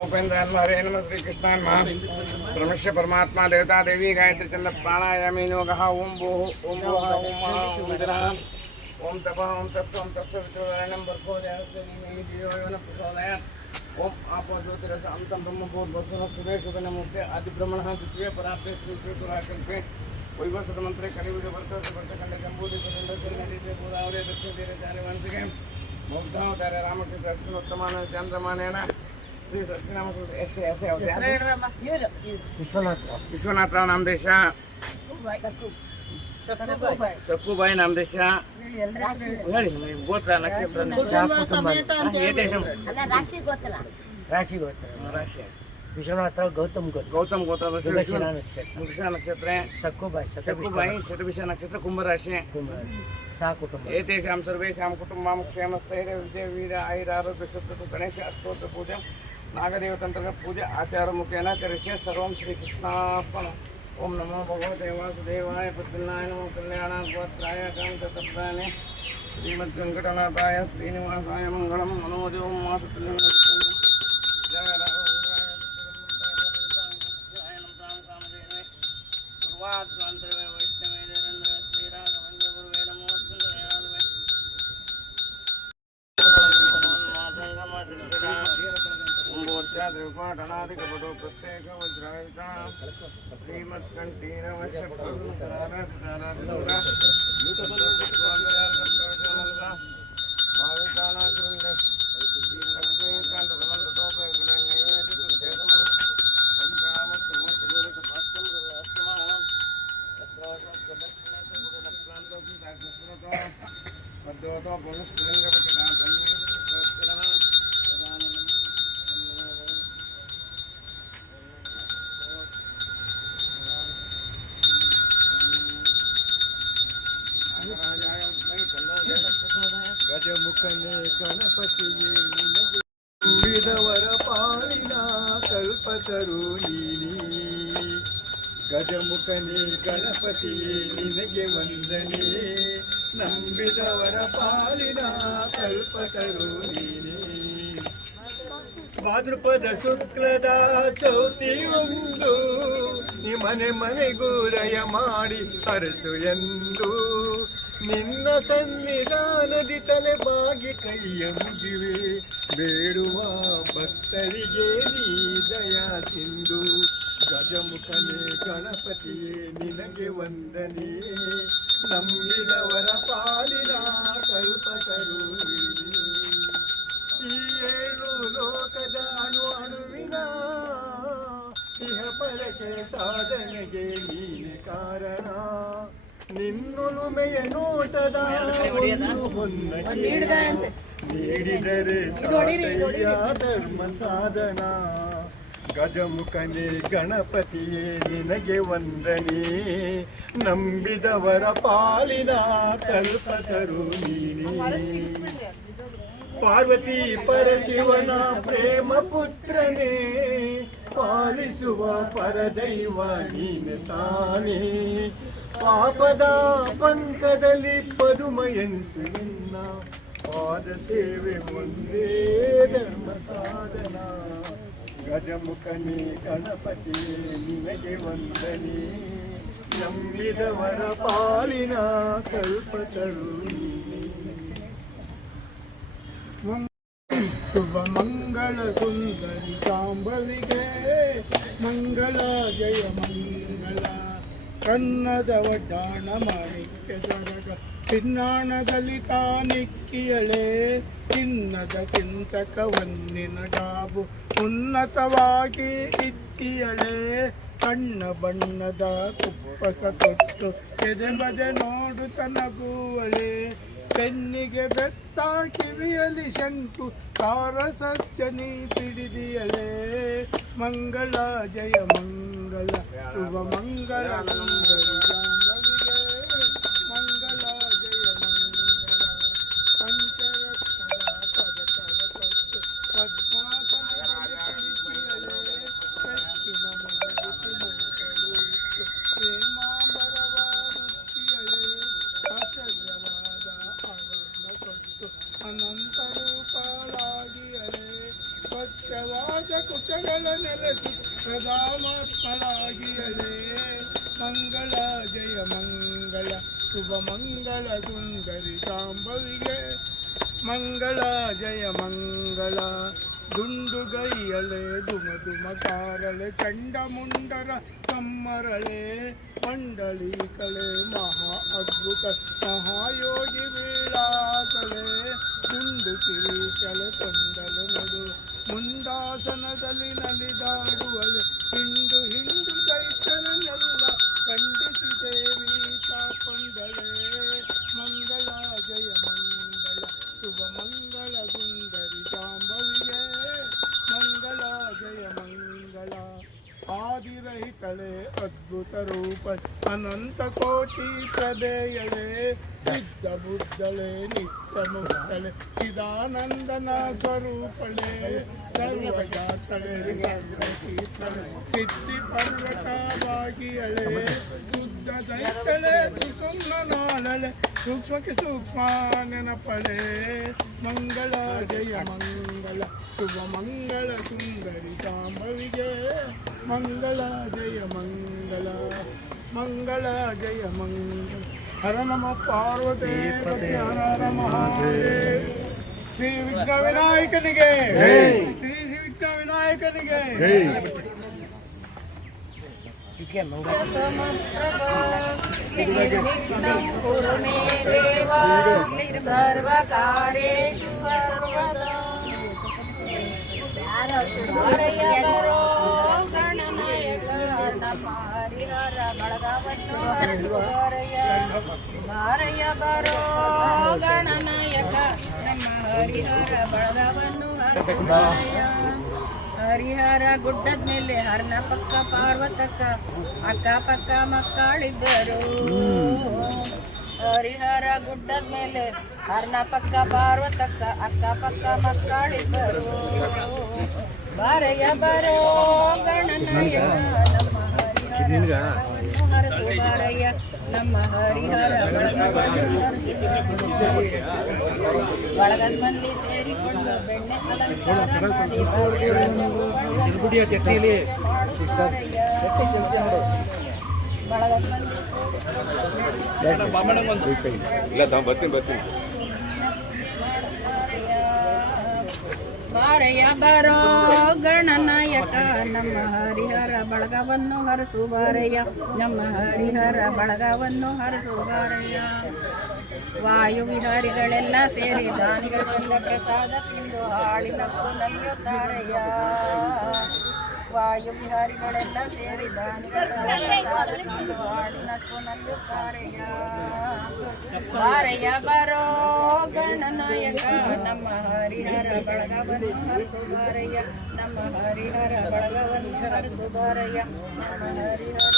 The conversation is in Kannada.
उपेन्द्र हरे नम श्री कृष्णान परमेश्वर परमात्मा देवता देवी गायत्री चंद प्राणायामी योगः ओम भूः ओम भुवः ओम महः ओम जनः ओम तपः ओम तप्त ओम तत्सवितुर्वरेण्यं भर्गो देवस्य धीमहि धियो यो नः प्रचोदयात् ओम आपो ज्योतिरसामतं ब्रह्मभूर्भुवः सुरेशुगणमूर्ते आदिब्रह्मणः द्वितीय पराप्ते श्री श्रीपुराकल्पे वैवस्वतमन्त्रे कलियुगवर्तवर्तखण्डे जम्बूद्वीपखण्डे गोदावरी दक्षिणतीरे चार्यवंशिके मुग्धावतारे रामकृष्णोत्तमान चंद्रमानेन श्री सत्यनाम ऐसे ऐसे होते हैं विश्वनाथराव नामदेश ಸಕ್ಕುಬಾಯಿ ನಾಮದೇಶ ಹೇಳಿ ಗೋತ್ರ ನಕ್ಷತ್ರ ರಾಶಿ ರಾಶಿ ವಿಶ್ವನಾಥರಾವ್ ಗೌತಮ್ ಗೋತ್ರ ಮೃಗಶಿರ ನಕ್ಷತ್ರ ಸಕ್ಕುಬಾಯಿ ಶತಭಿಷ ನಕ್ಷತ್ರ ಕುಂಭರಾಶಿ ಏತೇಷಾಂ ಸರ್ವೇಷಾಂ ಕುಟುಂಬಾಂ ಕ್ಷೇಮಸ್ಥೈರ್ಯ ವಿಜಯ ವೀರ ಆಯುರಾರೋಗ್ಯ ಶತ್ರು ಗಣೇಶ ಅಷ್ಟೋತ್ರ ಪೂಜೆ ನಾಗದೇವತಂತ್ರ ಪೂಜೆ ಆಚಾರ ಮುಖೇನ ಕರಿಷ್ಯೆ ಸರ್ವಂ ಶ್ರೀಕೃಷ್ಣಾರ್ಪಣ ओम नमो भगवते वासुदेवाय पद्मनाय नमो कल्याणाय कांततप्ताय श्रीमद्वेंकटनाथाय श्रीनिवासाय मंगलम मनोजोम मासुतुल्यं जय ृपाटनादिकपटो प्रत्येक वज्रायिता ಗಜಮುಖನೇ ಗಣಪತಿಯೇ ನಂಬಿದವರ ಪಾಲಿನ ಕಲ್ಪತರು ನೀನಿ ಗಜಮುಖನೇ ಗಣಪತಿಯೇ ನಿನಗೆ ವಂದನೆ ನಂಬಿದವರ ಪಾಲಿನ ಕಲ್ಪತರು ನೀನಿ ಭಾದ್ರಪದ ಶುಕ್ಲದ ಚೌತಿಯೊಂದು ನಿಮನೆ ಮನೆಗೂರಯ ಮಾಡಿ ಹರಸು ಎಂದು ನಿನ್ನ ಸನ್ನಿಧಾನದಿ ತಲೆ ಬಾಗಿ ಕೈಯ ಮುಗಿವೆ ಬೇಡುವ ಭಕ್ತರಿಗೆ ನೀ ದಯಾ ಸಿಂಧು ಗಜಮುಖನೇ ಗಣಪತಿಯೇ ನಿನಗೆ ವಂದನೆ ನಂಬಿದವರ ಪಾಲಿನ ಕಲ್ಪತರು ಈ ಏಳು ಲೋಕದ ಅಣುವಿನ ಇಹ ಪರಕೆ ಸಾಧನೆಗೆ ನೀನೆ ಕಾರಣ ನಿನ್ನೊಲುಮೆಯ ನೋಟದ ನೀಡಿದರೆ ಸಾಧನೆಯ ಧರ್ಮ ಸಾಧನ ಗಜಮುಖನೇ ಗಣಪತಿಯೇ ನಿನಗೆ ವಂದನೆ ನಂಬಿದವರ ಪಾಲಿನ ಕಲ್ಪತರು ನೀನೇ ಪಾರ್ವತಿ ಪರಶಿವನ ಪ್ರೇಮ ಪುತ್ರನೇ ಪಾಲಿಸುವ ಪರದೈವ ನೀನೆ ತಾನೇ ಪಾಪದ ಪಂಕದಲ್ಲಿ ಪದುಮಯನ್ಸು ನಿನ್ನ ಪಾದ ಸೇವೆ ಒಂದೇ ಧರ್ಮ ಸಾಧನ ಗಜಮುಖನೇ ಗಣಪತಿಯೇ ನಿನಗೆ ವಂದನೆ ನಂಬಿದವರ ಪಾಲಿನ ಕಲ್ಪತರು ಶುಭ ಮಂಗಳ ಸುಂದರಿ ಸಾಂಬವಿಗೆ ಮಂಗಳ ಜಯ ಮಂಗಳ ಕನ್ನದ ಒಡ್ಡಾಣ ಮಾಣಿಕ್ಯ ಸರಗ ಚಿನ್ನಾಣದಲ್ಲಿ ತಾನಿಕ್ಕಿಯಳೆ ಚಿನ್ನದ ಚಿಂತಕ ವನ್ನಿನ ಡಾಬು ಉನ್ನತವಾಗಿ ಇಟ್ಟಿಯಳೆ ಸಣ್ಣ ಬಣ್ಣದ ಕುಪ್ಪಸ ತೊಟ್ಟು ಎದೆ ಬದೆ ನೋಡುತ್ತ ನಗುವಳೆ ಬೆನ್ನಿಗೆ ಬೆತ್ತ ಕಿವಿಯಲಿ ಶಂಕು ಸಾರಸಚ್ಚನಿ ತಿಳಿದಿಯಳೆ ಮಂಗಳ ಜಯ ಮಂಗಳ ಶುಭ ಮಂಗಳ ಜಾಂಬವಿಗೆ ಮಂಗಳ ಜಯ ಮಂಗಳ ಪಂಚರತ್ನದ ಪದಕವ ತೊಟ್ಟು ಪದ್ಮಾಸನದಲ್ಲಿ ಕುಳಿತಿಯಳೆ ಬೆಕ್ಕಿನ ಮಗುತಿ ಮೂಗಲು ಇಟ್ಟು ಹೇಮಾಂಬರವ ವೃತ್ತಿಯಳೆ ಆಶ್ಚರ್ಯವಾದ ಆವರಣ ತೊಟ್ಟು ಅನಂತ ರೂಪಳಾಗಿಯಳೆ ಸ್ವಚ್ಛವಾದ ಕುಚ ಮಂಗಳ ಶುಭ ಮಂಗಳ ಸುಂದರಿ ಶಾಂಭವಿಗೆ ಮಂಗಳ ಜಯ ಮಂಗಳ ದುಂಡುಗೈಯಳೆ ದುಮ ದುಮ ಕಾರಳೆ ಚಂಡಮುಂಡರ ಸಮ್ಮರಳೆ ಮಂಡಳಿ ಕಳೆ ಮಹಾ ಅದ್ಭುತ ಮಹಾಯೋಗಿ ವೀಳಾಸಳೆ ದುಂಡು ಕಿರೀಟಳೆ ಕೊಂಡಲು ನಡು ಮುಂದಾಸನದಲ್ಲಿ ನಲಿದಾಡುವಳೆ ಹಿಂಡು ಹಿಂಡು ದೈತ್ಯರನ್ನೆಲ್ಲ ಖಂಡಿಸಿ ದೇವಿ ತಾಕೊಂಡಳೆ ಮಂಗಳ ಜಯ ಮಂಗಳ ಶುಭ ಮಂಗಳ ಸುಂದರಿ ಶಾಂಭವಿಗೆ ಮಂಗಳ ಜಯ ಮಂಗಳ ಆದಿರಹಿತಳೆ ಅದ್ಭುತ ರೂಪ ಅನಂತ ಕೋಟಿ ಸದೆಯಳೆ ಸಿದ್ಧ ಬುದ್ಧಳೆ ನಿತ್ಯ ಮುಕ್ತಳೆ ಚಿದಾನಂದನ ಸ್ವರೂಪಳೆ ಸರ್ವಜಾತಳೆ ಸರ್ವತೀರ್ಥಳೆ ಸಿದ್ಧಿ ಪರ್ವತವಾಗಿಯಳೆ ಶುದ್ಧ ದೈತಳೆ ಸುಸುಮ್ನಾಳಳೆ ಸೂಕ್ಷ್ಮಕ್ಕೆ ಸೂಕ್ಷ್ಮ ನೆನಪಳೆ ಮಂಗಳ ಜಯ ಮಂಗಳ ಶುಭ ಮಂಗಳ ಸುಂದರಿ ಶಾಂಭವಿಗೆ ಮಂಗಳ ಜಯ ಮಂಗಳ ಮಂಗಳ ಜಯ ಮಂಗಳ ಹರ ನಮ ಪಾರ್ವತಿ ಹರ ಹರ ಮಹಾದೇವ ಶ್ರೀ ವಿಘ್ನ ವಿನಾಯಕನಿಗೆ ಶ್ರೀ ವಿಘ್ನ ವಿನಾಯಕನಿಗೆ ಸರ್ವಕಾರ್ಯೇಷು ಸರ್ವದಾ ಗಣನಾಯಕ ನಮ್ಮ ಹರಿಹರ ಬಳಗವನ್ನು ಬಾರಯ್ಯ ಬರೋ ಗಣನಾಯಕ ನಮ್ಮ ಹರಿಹರ ಬಳಗವನ್ನು ಹರಿಹರ ಗುಡ್ಡದ ಮೇಲೆ ಹರನ ಪಕ್ಕ ಪಾರ್ವತಕ್ಕ ಅಕ್ಕ ಪಕ್ಕ ಮಕ್ಕಳಿದ್ದರು ಹರಿಹರ ಗುಡ್ಡದ ಮೇಲೆ ಹರನ ಪಕ್ಕ ಪಾರ್ವತಕ್ಕ ಅಕ್ಕ ಪಕ್ಕ ಮಕ್ಕಳಿದ್ದರು ಬಾರಯ್ಯ ಬರೋ ಗಣನಾಯಕ ನಮ್ಮ ಹರಿಹರ ಹರಸು ಬಾರಯ್ಯ ನಮ್ಮ ಹರಿಹರ ಬಳಗದ ಮಂದಿ ಸೇರಿಕೊಂಡು ಬೆಣ್ಣೆ ಅಲಂಕಾರ ಮಾಡಿ ಬಳಗದ ಮಂದಿ ಬಾರಯ್ಯ ಬರೋ ಗಣನಾಯಕ ನಮ್ಮ ಹರಿಹರ ಬಳಗವನ್ನು ಹರಸು ಬಾರಯ್ಯ ನಮ್ಮ ಹರಿಹರ ಬಳಗವನ್ನು ಹರಸು ಬಾರಯ್ಯ ವಾಯು ವಿಹಾರಿಗಳೆಲ್ಲ ಸೇರಿ ದಾನಿಗಳಿಂದ ಪ್ರಸಾದ ತಿಂದು ಹಾಡಿನಕ್ಕೂ ನಲಿಯುತ್ತಾರಯ್ಯ ವಾಯು ವಿಹಾರಿಗಳೆಲ್ಲ ಸೇರಿ ದಾನಿಗಳಿಂದ ತಿಂದು ಹಾಡಿನಕ್ಕೂ ನಲಿಯುತ್ತಾರಯ್ಯ ಬಾರಯ್ಯ ಬರೋ ಗಣನಾಯಕ ನಮ್ಮ ಹರಿಹರ ಬಳಗವನ್ನು ಹರಸು ಬಾರಯ್ಯ ನಮ್ಮ ಹರಿಹರ ಬಳಗವನ್ನು ಹರಸು ಬಾರಯ್ಯ ನಮ್ಮ ಹರಿಹರ